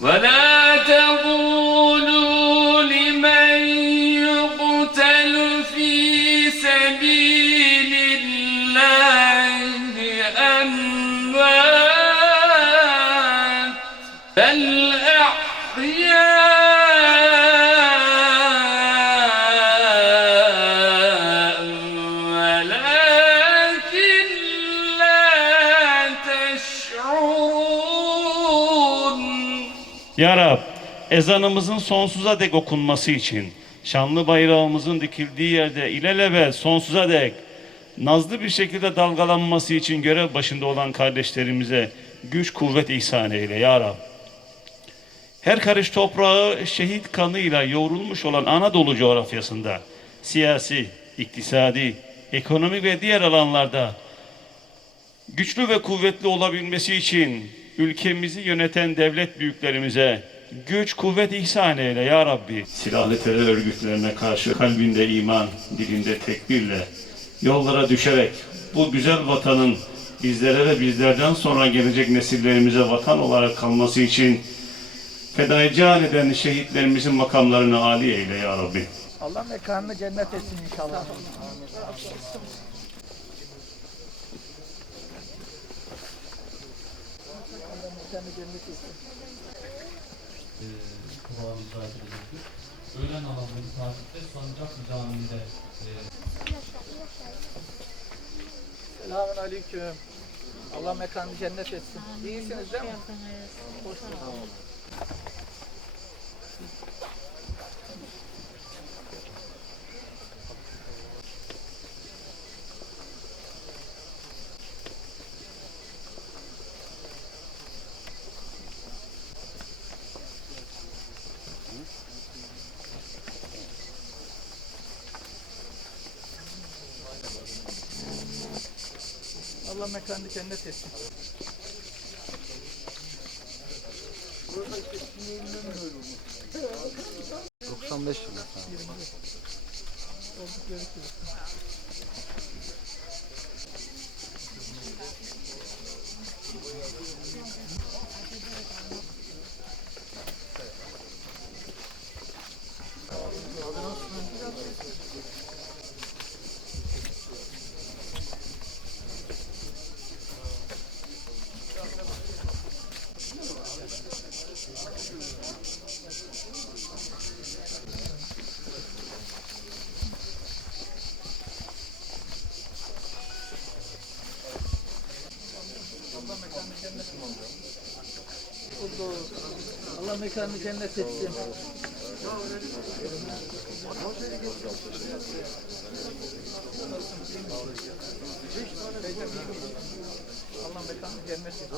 ولا تقولوا لمن يقتل في سبيل الله أموات بل أحياء Ya Rab, ezanımızın sonsuza dek okunması için, şanlı bayrağımızın dikildiği yerde ilelebet sonsuza dek nazlı bir şekilde dalgalanması için görev başında olan kardeşlerimize güç kuvvet ihsan eyle Ya Rab. Her karış toprağı şehit kanıyla yoğrulmuş olan Anadolu coğrafyasında siyasi, iktisadi, ekonomik ve diğer alanlarda güçlü ve kuvvetli olabilmesi için ülkemizi yöneten devlet büyüklerimize güç, kuvvet ihsan eyle ya Rabbi. Silahlı terör örgütlerine karşı kalbinde iman, dilinde tekbirle yollara düşerek bu güzel vatanın bizlere ve bizlerden sonra gelecek nesillerimize vatan olarak kalması için fedai can eden şehitlerimizin makamlarını âli eyle ya Rabbi. Allah mekanını cennet etsin inşallah. Mekanını cennet etsin. Kur'an'ımıza edilecektir. Öğlen namazını takipte Sancaklı Camii'nde e, Selamun aleyküm. Allah mekanını cennet etsin. İyisiniz değil mi? Hoş bulduk. Allah mekanını cennet etsin. Olduk görüşürüz. Allah mekanını cennet etsin. Oldu. Allah mekanını cennet etsin. Allah mekanını cennet etsin.